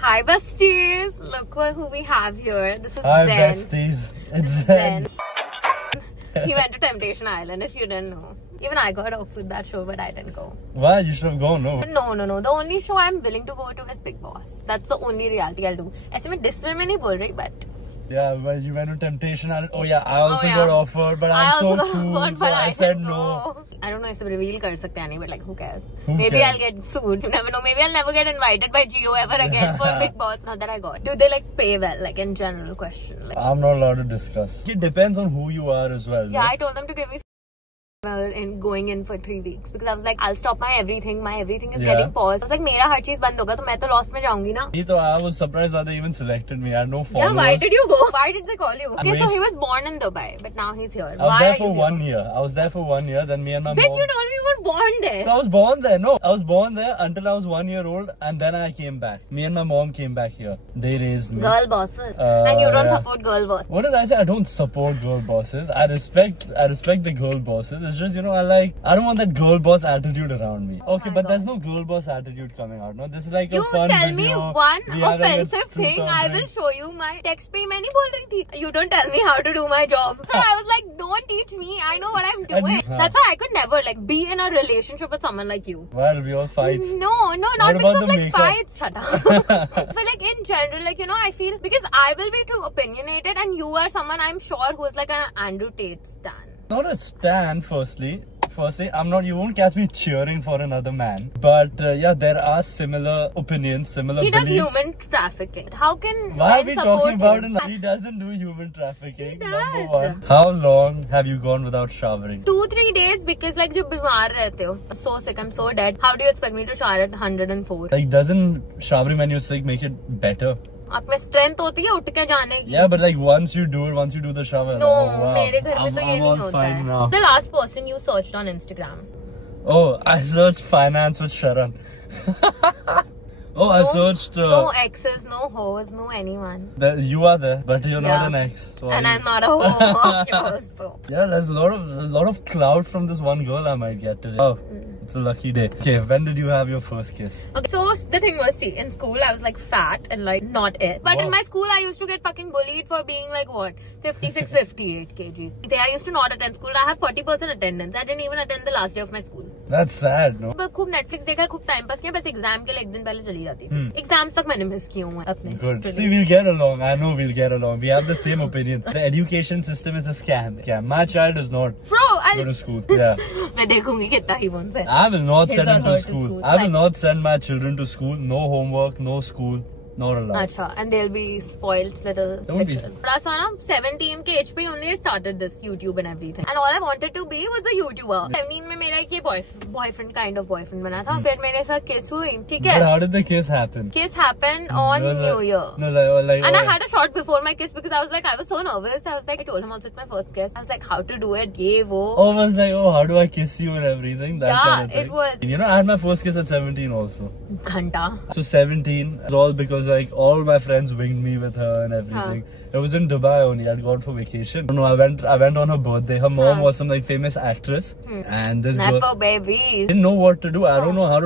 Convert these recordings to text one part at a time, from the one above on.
Hi besties! Look who we have here. This is Hi Zen. besties. It's Zen. He went to Temptation Island, if you didn't know. Even I got off with that show, but I didn't go. Why? You should have gone, no? No. The only show I'm willing to go to is Big Boss. That's the only reality I'll do. ऐसे मैं diss में नहीं बोल रही, but Yeah, well, you went to Temptation Island. Oh yeah, I also got offered, but I'm so cool, so I said no. I don't know if reveal कर सकते हैं, but like who cares? Who Maybe cares? I'll get sued. You never know. Maybe I'll never get invited by Geo ever again for Big Boss. Not that I got. Do they like pay well? Like in general question. Like, I'm not allowed to discuss. It depends on who you are as well. yeah, no? I told them to give me in going in for 3 weeks because I was like, I'll stop my everything. My everything is getting paused. I was like, मेरा हर चीज बंद होगा तो मैं तो lost में जाऊंगी ना. I was surprised that they even selected me. I had no followers. Yeah, why did you go? Why did they call you? Okay, so Amazed. he was born in Dubai, but now he's here. I was Why there are for you 1 year. I was there for 1 year. Then me and my Bitch, mom. you told me you were born there. So I was born there. No, I was born there until I was 1 year old, and then I came back. Me and my mom came back here. They raised me. Girl bosses. And you don't yeah. support girl bosses. What did I say? I don't support girl bosses. I respect the girl bosses. It's just, I don't want that girl boss attitude around me. Okay, but there's no girl boss attitude coming out. No, this is like a fun video. You tell me one offensive thing, I will show you my text पे मैं नहीं बोल रही थी. You don't tell me how to do my job. So I was like, don't teach me. I know what I'm doing. That's why I could never like be in a relationship with someone like you. Well, we all fight. No, not because of like fights. Shut up. But like in general, like I feel because I will be too opinionated, and you are someone I'm sure who is like an Andrew Tate stan. Not a stan, firstly, I'm not. You won't catch me cheering for another man. But yeah, there are similar opinions, similar beliefs. He does human trafficking. How can why are we talking about it? He doesn't do human trafficking. He does. Number one. How long have you gone without showering? 2-3 days because like जो बीमार रहते हो, so sick, I'm so dead. How do you expect me to shower at 104? Like, doesn't showering when you're sick make it better? आप में strength होती है उठ के जाने की. Yeah, but like once you do the shower. No, oh, wow. मेरे घर में तो ये नहीं होता है. Now. The last person you searched on Instagram. Oh, I searched finance with Sharan. I searched. No exes, no hoes, no anyone. You are there, but you're not an ex. So and I'm not a hoe of yours. So. Yeah, there's a lot of clout from this one girl I might get today. Oh. It's a lucky day. Okay, when did you have your first kiss? Okay, so the thing was, see, in school I was like fat and like not it. But in my school I used to get fucking bullied for being like what? 56, 58 kgs. I used to not attend school. I have 40% attendance. I didn't even attend the last day of my school. That's sad, no? But खूब Netflix देखा, खूब time pass किया, बस exam के लिए एक दिन पहले चली जाती थी. Exams तक मैंने miss किए हुए अपने. Good. See, we'll get along. I know we'll get along. We have the same opinion. The education system is a scam. My child is not go to school. Yeah. मैं देखूंगी कितना ही bone से. I will not send him to school. I will not send my children to school. No homework, no school. Not allowed. Achha, and they'll be spoiled little bitches. Plus, 17 के age पे only started this YouTube and everything. And all I wanted to be was a YouTuber. 17 में मेरा एक boyfriend kind of boyfriend बना था. फिर मेरे साथ kiss हुई, ठीक है? But how did the kiss happen? Kiss happened on New Year. No, like. And I had a shot before my kiss because I was so nervous. I told him also it's my first kiss. I was like, how to do it? Ye wo. Oh, was like, how do I kiss you and everything? That kind of thing. It was. I had my first kiss at 17 also. Ghanta. So 17 was all because like all my friends winged me with her and everything. It was in Dubai only. I'd gone for vacation. No, I went on her birthday. Her mom was some like famous actress, and this girl didn't know what to do. I didn't know how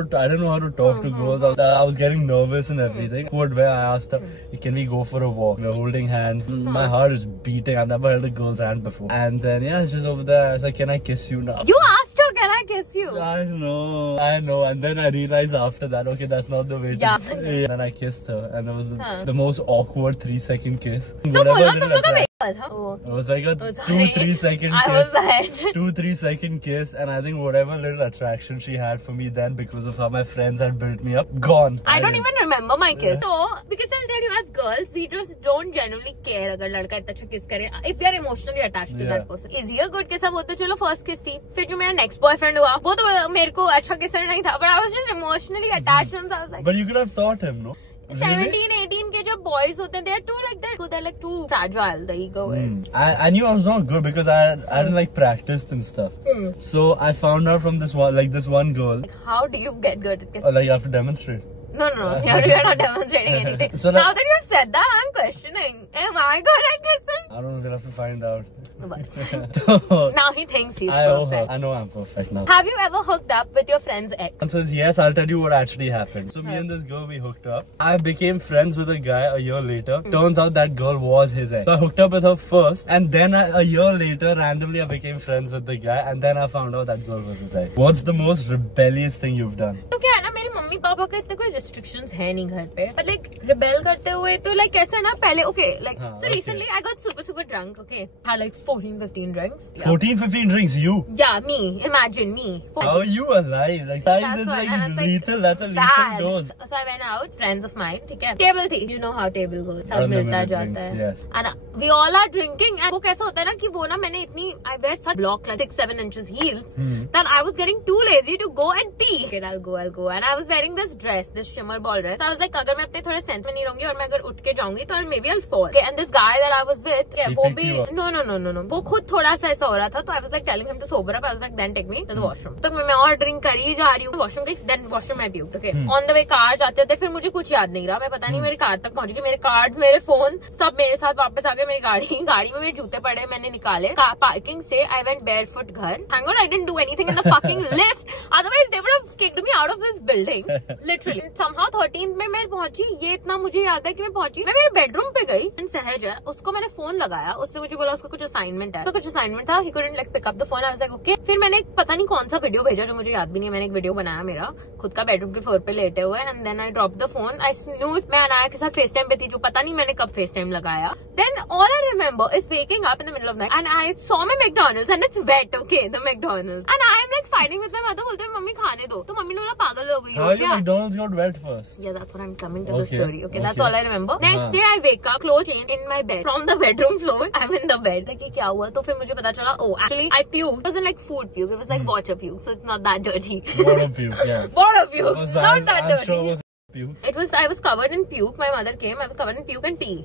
to talk to girls. I was getting nervous and everything. Where I asked her, can we go for a walk? We're holding hands. My heart is beating. I've never held a girl's hand before. And then she's over there. I was like, can I kiss you now? You asked her, can I kiss you? I know. And then I realized after that, okay, that's not the way to say it. And I kissed her, and it was the most awkward 3-second kiss. So full on तुम लोग का it was like a 2-3 second kiss. 2-3 second kiss, and I think whatever little attraction she had for me then because of how my friends had built me up, gone. I don't even remember my kiss. So because I'll tell you, as girls, we just don't genuinely care अगर लड़का इतना अच्छा kiss करे. If we are emotionally attached to that person. Is he a good kisser? वो तो चलो first kiss थी. फिर जो मेरा next boyfriend हुआ, वो तो मेरे को अच्छा kisser नहीं था. But I was just emotionally attached to him. So I was like. But you could have taught him, no? 17, 18 के जो boys होते हैं, they're too like that. They're like too fragile. The ego is. I knew I was not good because I hadn't like practiced and stuff. So I found out from this one girl. Like, how do you get good at kissing? Like you have to demonstrate. No, you're not demonstrating anything. So now that you have said that, I'm questioning. Am I good at kissing? I don't know. We'll have to find out. So, Now he thinks he's I owe her. perfect. I know I'm perfect now. Have you ever hooked up with your friend's ex? Answer is yes. I'll tell you what actually happened. So me and this girl, we hooked up. I became friends with a guy a year later. Turns out that girl was his ex. So I hooked up with her first, and then a year later, randomly I became friends with the guy, and then I found out that girl was his ex. What's the most rebellious thing you've done? तो क्या है ना, मेरे mummy papa का इतने कोई restrictions है नहीं घर पे, but like rebel करते हुए तो like कैसे ना पहले okay like so recently I got super drunk, okay, had like 14-15 drinks. 14-15 drinks, you? Yeah, me. Imagine me. How are you alive? Like size is like lethal. That's a lethal dose. So I went out, friends of mine, ठीक है, table थी. You know how table goes. सब मिलता Unlimited जाता drinks, है. yes. And we all are drinking. And वो कैसा होता है ना कि वो ना मैंने इतनी I wear such block like 6-7 inches heels that I was getting too lazy to go and pee. Okay, I'll go. And I was wearing this dress, this shimmer ball dress. So I was like, अगर मैं अपने थोड़े sense में नहीं रहूंगी और मैं अगर उठ के जाऊंगी तो maybe I'll fall. Okay, and this guy that I was with, yeah, वो भी no. वो खुद थोड़ा सा ऐसा हो रहा था, तो I was like telling him to sober up. I was like, then take me to the washroom. तो मैं और ड्रिंक करी जा रही हूँ वॉशरूम गई, then वॉशरूम में puked. Okay, on the way car जाते थे, फिर मुझे कुछ याद नहीं रहा, मैं पता नहीं मेरी कार तक पहुंच गई, मेरे कार्ड्स, मेरे फोन सब मेरे साथ वापस आ गए, मेरी गाड़ी में मेरे जूते पड़े, मैंने निकाले पार्किंग से. I went barefoot घर. Thank God I didn't do anything in the fucking lift. Otherwise they would have kicked me out of this building. Literally. Somehow 13th में मैं पहुंची. ये इतना मुझे याद है कि मैं पहुंची. मैं मेरे बेडरूम पे गई. सहज है, उसको मैंने फोन लगाया. उससे मुझे बोला उसका कुछ असाइनमेंट है. तो कुछ असाइनमेंट था. He couldn't like pick up the phone. I was like okay. फिर मैंने एक पता नहीं कौन सा वीडियो भेजा जो मुझे याद भी नहीं है. मैंने एक वीडियो बनाया मेरा खुद का बेडरूम के फ्लोर पे लेटे हुए. And then I drop the phone. I snooze. मैं अनाया के साथ फेस टाइम पे थी, जो पता नहीं मैंने कब फेस टाइम लगाया. Then all I remember is waking up in the middle of the night and I saw my McDonald's and it's wet. Okay, the McDonald's. And I am like fighting with my mother. बोलते हैं mummy खाने दो. तो mummy ने बोला पागल हो गई हो क्या? How McDonald's got wet first? Yeah, that's what I'm coming to the story. Okay, that's all I remember. Next day I wake up, clothes change in my bed. From the bedroom floor, I'm in the bed. Like क्या हुआ? तो फिर मुझे पता चला, oh, actually I puked. It wasn't like food puke. It was like water puke. So it's not that dirty. Water puke, yeah. Water puke. Not that dirty. Sure it was puke. It was. I was covered in puke. My mother came. I was covered in puke and pee.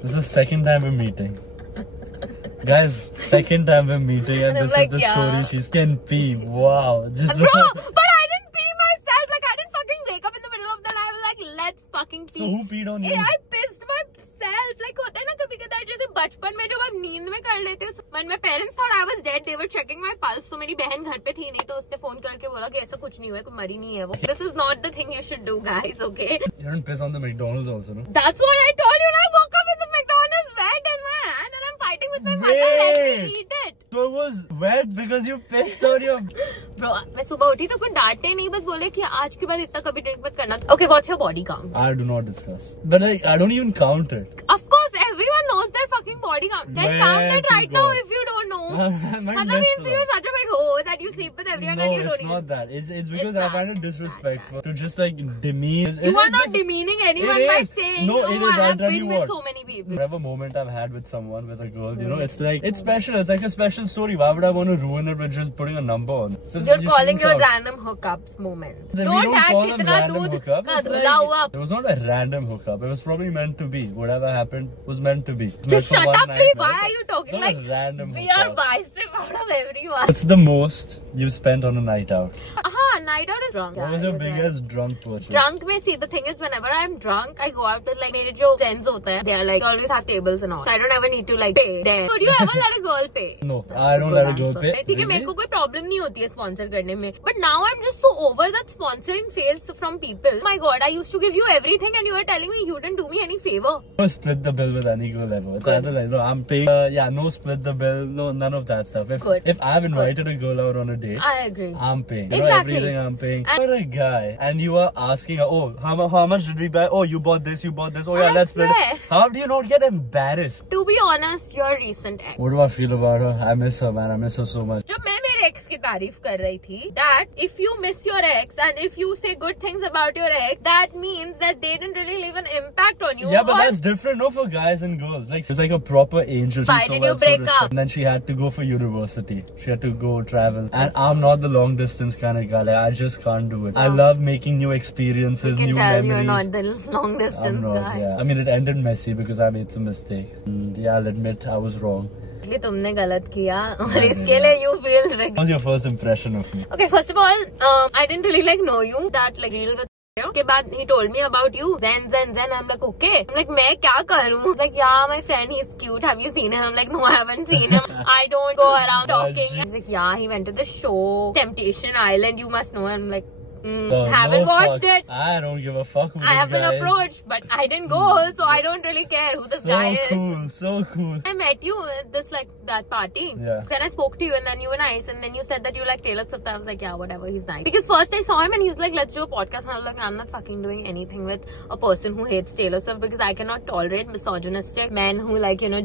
This is the second time we're meeting. Guys, second time we're meeting and this is the story. She can pee. Wow. Just Bro, but I didn't pee myself. Like I didn't fucking wake up in the middle of the night. I was like, let's fucking pee. So who peed on you? I pissed myself. Like होता है ना कभी कदार जैसे बचपन में जब आप नींद में कर लेते हो. When my parents thought I was dead, they were checking my pulse. So मेरी बहन घर पे थी नहीं, तो उसने फोन करके बोला कि ऐसा कुछ नहीं हुआ है, कोई मरी नहीं है वो. This is not the thing you should do, guys. Okay? You didn't piss on the McDonald's also, no? That's what I told you. And I woke up with the McDonald's wet in my hand and I'm fighting with my mother. Let me eat it. So it was wet because you pissed on your... Bro, मैं सुबह उठी तो कोई डांटे नहीं, बस बोले कि आज के बाद इतना कभी ड्रिंक मत करना. Okay, what's your body count? I do not discuss. But like, I don't even count it. Of course, everyone knows their fucking body count. Then count it right now if you don't know. That means you're such a big hoe that you sleep with everyone and you don't even... No, it's not that. It's because I find it disrespectful to just like demean... You are not demeaning anyone by saying, oh, I have been with so many people. Whatever moment I've had with someone, with a girl, you know, it's like, it's special. It's like a special story. Why would I want to ruin it with just putting a number on it? So you're calling your random hookups moments. Don't call them random hookups. It was not a random hookup. It was probably meant to be. Whatever happened was meant to be. Just shut up, please. Why are you talking like random we are bisexual out of everyone? What's the most you spent on a night out? Night out is drunk. What was your biggest drunk purchase? Drunk में see the thing is whenever I'm drunk I go out with like मेरे जो friends होते हैं, they are like always have tables and all. So I don't ever need to like pay them. Would you ever let a girl pay? No, I don't let a girl pay. ठीक है, मेरे को कोई problem नहीं होती है sponsor करने में. But now I'm just so over that sponsoring phase from people. My God, I used to give you everything and you were telling me you didn't do me any favor. No split the bill with any girl ever. It's either like, no, I'm paying. Yeah, no split the bill. No, none of that stuff. If I've invited a girl out on a date, I agree. I'm paying. You exactly. know, everything I'm paying. You're a guy and you are asking, oh, how much did we buy? Oh, you bought this, you bought this. Oh yeah, let's split it. How do you not get embarrassed? To be honest, your recent ex. What do I feel about her? I miss her, man. I miss her so much. जब मैं मेरे ex की तारीफ कर रही थी, that if you miss your ex and if you say good things about your ex, that means that they didn't really leave an impact on you. Yeah, but that's different, no, for guys and girls. Like, she's like a proper angel. Why did you break up? And then she had to go for university. She had to go travel. And I'm not the long distance kind of guy. Like, I just can't do it. I love making new experiences, new memories. You're not the long distance guy. Yeah. I mean, it ended messy because I made some mistakes. And yeah, I'll admit I was wrong. तुमने गलत किया और इसके लिए you feel. What was your first impression of me? Okay, first of all, I didn't really like know you that like real with के बाद he told me about you. Then I'm like, okay. I'm like, मैं क्या करूँ? He's like, yeah, my friend, he's cute. Have you seen him? I'm like, no, I haven't seen him. I don't go around talking. He's like, yeah, he went to the show Temptation Island. You must know. I'm like, haven't watched it. I don't give a fuck who I have been approached, but I didn't go, so I don't really care who this guy is. So cool. I met you at this that party. Yeah. Then I spoke to you, and then you were nice, and then you said that you like Taylor Swift. I was like, yeah, whatever, he's nice. Because first I saw him, and he was like, let's do a podcast. And I was like, I'm not fucking doing anything with a person who hates Taylor Swift, because I cannot tolerate misogynistic men who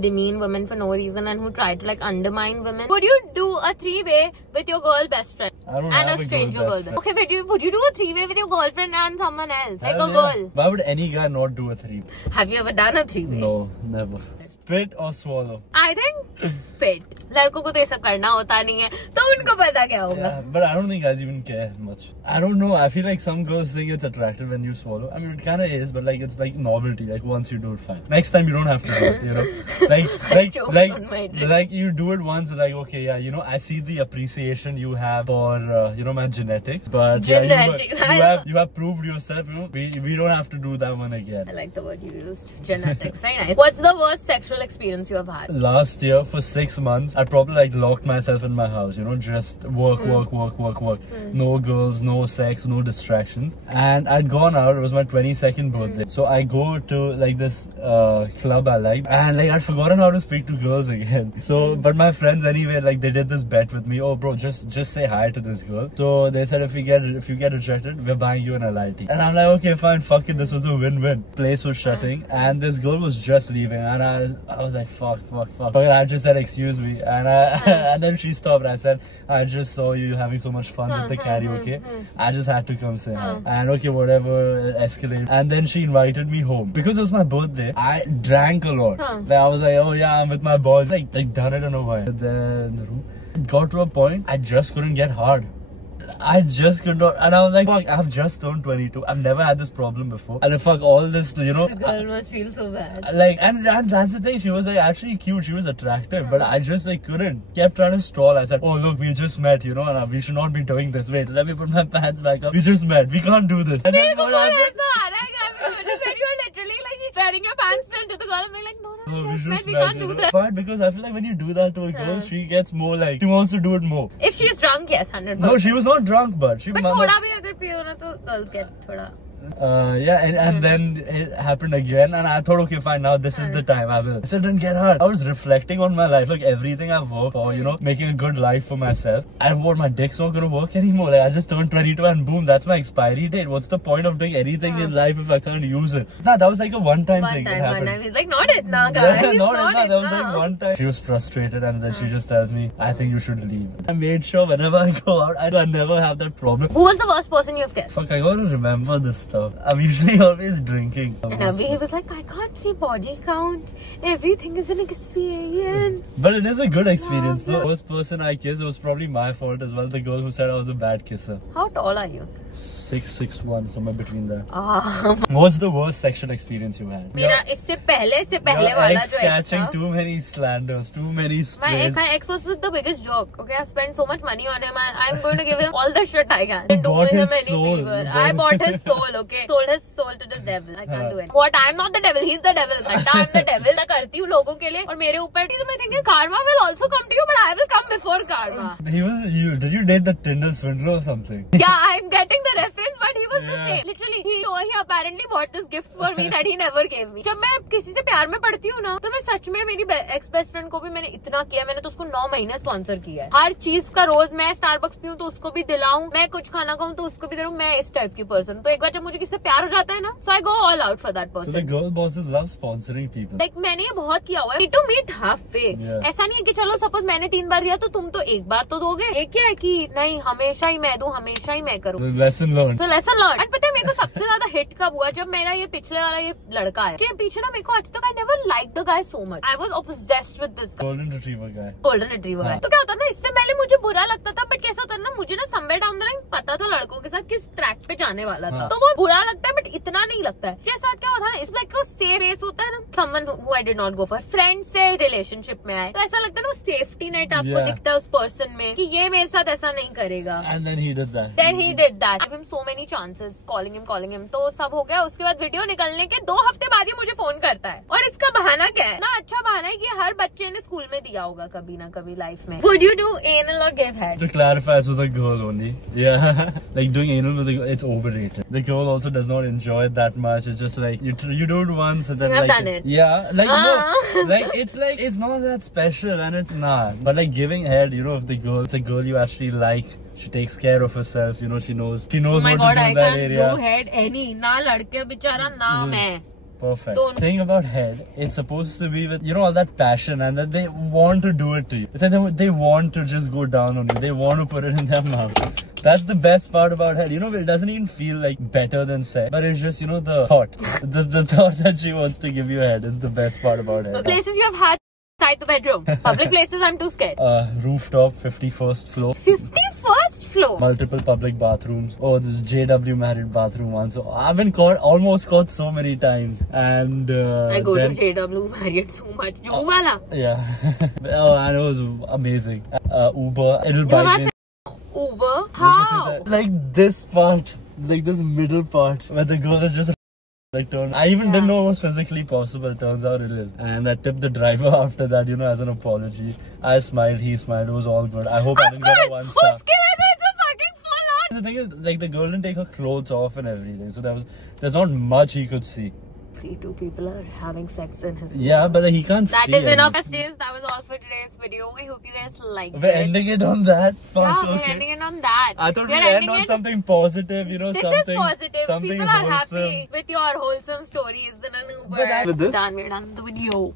demean women for no reason and who try to undermine women. Would you do a 3-way with your girl best friend? I don't and have a stranger girl? Okay, would you do a 3-way with your girlfriend and someone else? Like a girl? Why would any guy not do a 3-way? Have you ever done a 3-way? No, never. Spit or swallow? I think spit. लड़कों को तो ये सब करना होता नहीं है, तो उनको पता क्या होगा. Yeah, but I don't think guys even care much. I don't know. I feel like some girls think it's attractive when you swallow. I mean, it kind of is, but it's like novelty. Like once you do it, fine. Next time you don't have to do it. You know, like you do it once. Like okay, yeah, I see the appreciation you have for my genetics, but genetics. You have proved yourself. We don't have to do that one again. I like the word you used. Genetics. Very nice. What's the worst sexual experience you have had? Last year for 6 months, I probably locked myself in my house. Just work. No girls, no sex, no distractions. And I'd gone out. It was my 22nd birthday. So I go to this club I like, and I'd forgotten how to speak to girls again. So, but my friends anyway, they did this bet with me. Oh, bro, just say hi to this girl. So they said if you get rejected, we're buying you an LIT. And I'm like, okay, fine, fuck it. This was a win-win. Place was shutting, and this girl was just leaving, and I was like, fuck. But I just said, excuse me, and and then she stopped. I said, I just saw you having so much fun with the karaoke. I just had to come say hi. And okay, whatever, escalated. And then she invited me home. Because it was my birthday, I drank a lot. I was like, oh yeah, I'm with my boys. Done it in a while. Then the room. It got to a point, I just couldn't get hard. I just could not, and I was like, fuck, I've just turned 22. I've never had this problem before. And fuck all this, The girl must feel so bad. And that's the thing, she was actually cute, she was attractive, but I just couldn't. Kept trying to stall. I said, oh look, we just met, and we should not be doing this. Wait, let me put my pants back up. We just met, we can't do this. And then what happened? When you're literally wearing your pants still to the girl, I'm like, no, we can't do that. Fine, because I feel like when you do that to a girl, she gets more she wants to do it more. If she's drunk, yes, 100%. No, she was not drunk, but she. But thoda bhi agar piyo na, to girls get thoda. And then it happened again, and I thought, okay, fine, now this is the time I will. I said, don't get hurt. I was reflecting on my life, everything I've worked for, making a good life for myself. And what, my dick's not gonna work anymore. I just turned 22 and boom, that's my expiry date. What's the point of doing anything in life if I can't use it? Nah, that was a one-time thing. One time. He's like, not it now, guys. Yeah, that was one time. She was frustrated, and then she just tells me, I think you should leave. I made sure whenever I go out, I never have that problem. Who was the worst person you've kissed? Fuck, I gotta remember this stuff. I'm usually always drinking. And Abhi, he was like, I can't see body count. Everything is an experience. But it is a good experience. The first person I kissed, it was probably my fault as well. The girl who said I was a bad kisser. How tall are you? 6'1", somewhere between there. What's the worst sexual experience you had? मेरा इससे पहले वाला जो catching too many slanders, too many strays. My ex was the biggest joke. Okay, I've spent so much money on him. I'm going to give him all the shit I can. I bought his soul. I bought his soul. Okay, sold his soul to the devil. I can't do it. What? I'm not the devil. He's the devil. I'm the devil. मैं करती हूँ लोगों के लिए और मेरे ऊपर तो मैं think karma will also come to you, but I will come before karma. Did you date the Tinder swindler or something? Yeah, I'm getting the reference, but he was the same. Literally, he apparently bought this gift for me that he never gave me. जब मैं किसी से प्यार में पड़ती हूँ ना, तो मैं सच में मेरी एक्स बेस्ट फ्रेंड को भी मैंने इतना किया. मैंने तो उसको 9 महीने स्पॉन्सर किया है. हर चीज का रोज मैं स्टारबक्स पीऊँ तो उसको भी दिलाऊं, मैं कुछ खाना खाऊं तो उसको भी दिलाऊं. मैं इस टाइप की पर्सन. तो एक बार जब मुझे किसी से प्यार हो जाता है ना, so I go all out for that person. So the girl bosses love sponsoring people. मैंने ये बहुत किया हुआ है. To meet halfway. ऐसा नहीं है कि चलो सपोज मैंने 3 बार दिया तो तुम तो 1 बार तो दोगे. ये क्या है कि नहीं हमेशा ही मैं दूं, हमेशा ही मैं करूं. Lesson learned. So lesson learned. And पता है मेरे को सबसे ज्यादा हिट कब हुआ, जब मेरा ये पिछले वाला ये लड़का है कि पीछे ना मेरे को आज तक I never like the guy so much, I was obsessed with this golden retriever guy. Golden retriever guy. तो क्या होता ना, इससे पहले मुझे बुरा लगता था, बट कैसा होता ना, मुझे ना समवेयर डाउन द लाइन पता था लड़कों के साथ किस ट्रैक पे जाने वाला था, तो वो बुरा लगता है बट इतना नहीं लगता है। के साथ क्या होता है ना, इट्स लाइक सेफ बेस होता है ना, someone who I did not go for, friend से रिलेशनशिप में आए तो ऐसा लगता है ना, वो सेफ्टी नेट आपको दिखता है उस पर्सन में कि ये मेरे साथ ऐसा नहीं करेगा। And then he did that. Then he did that. I gave him so many chances, calling him. तो सब हो गया। उसके बाद वीडियो निकलने के 2 हफ्ते बाद ही मुझे फोन करता है, और इसका बहाना क्या है ना, अच्छा बहाना है कि हर बच्चे ने स्कूल में दिया होगा कभी ना कभी लाइफ में। Would you do anal or give head? To clarify, it's with a girl only. Yeah, like doing anal with a girl, it's overrated. The girl also does not enjoy it that much. It's just like you do it once and so then you have like done it. Yeah, like like it's not that special and it's not. But like giving head, you know, if it's a girl you actually like, she takes care of herself. You know, she knows Oh my what God, to do I in that can't area. do head any. ना लड़के बेचारा ना मैं। Perfect. Don't. Thing about head, it's supposed to be with, you know, all that passion and that they want to do it to you. It's like they want to just go down on you. They want to put it in their mouth. That's the best part about head. You know, it doesn't even feel like better than sex, but it's just, you know, the thought. the thought that she wants to give you head is the best part about head. Places you have had inside the bedroom. Public places, I'm too scared. Rooftop, 51st floor. 51st floor? Multiple public bathrooms. Oh, this JW married bathroom one. So I've been almost caught so many times. And I go to JW Marriott so much. Juhu wala? Yeah. Oh, and it was amazing. Uber, it'll buy me. Uber? How? Like this part, like this middle part, where the girl is just like turn. I even didn't know it was physically possible. Turns out it is. And I tipped the driver after that, you know, as an apology. I smiled, he smiled. It was all good. I hope I didn't get a 1 star. Who's scared? It's a fucking full on. The thing is, like, the girl didn't take her clothes off and everything, so there's not much he could see. See, 2 people are having sex in his Yeah, but he can't that see. That is enough. That was all for today's video. I hope you guys liked it. We're ending it on that. Fuck, yeah, we're ending it on that. I thought we'd end on something positive, you know, this something. This is positive. Something people are wholesome. happy with your wholesome stories. With this? Done. We're done with the video.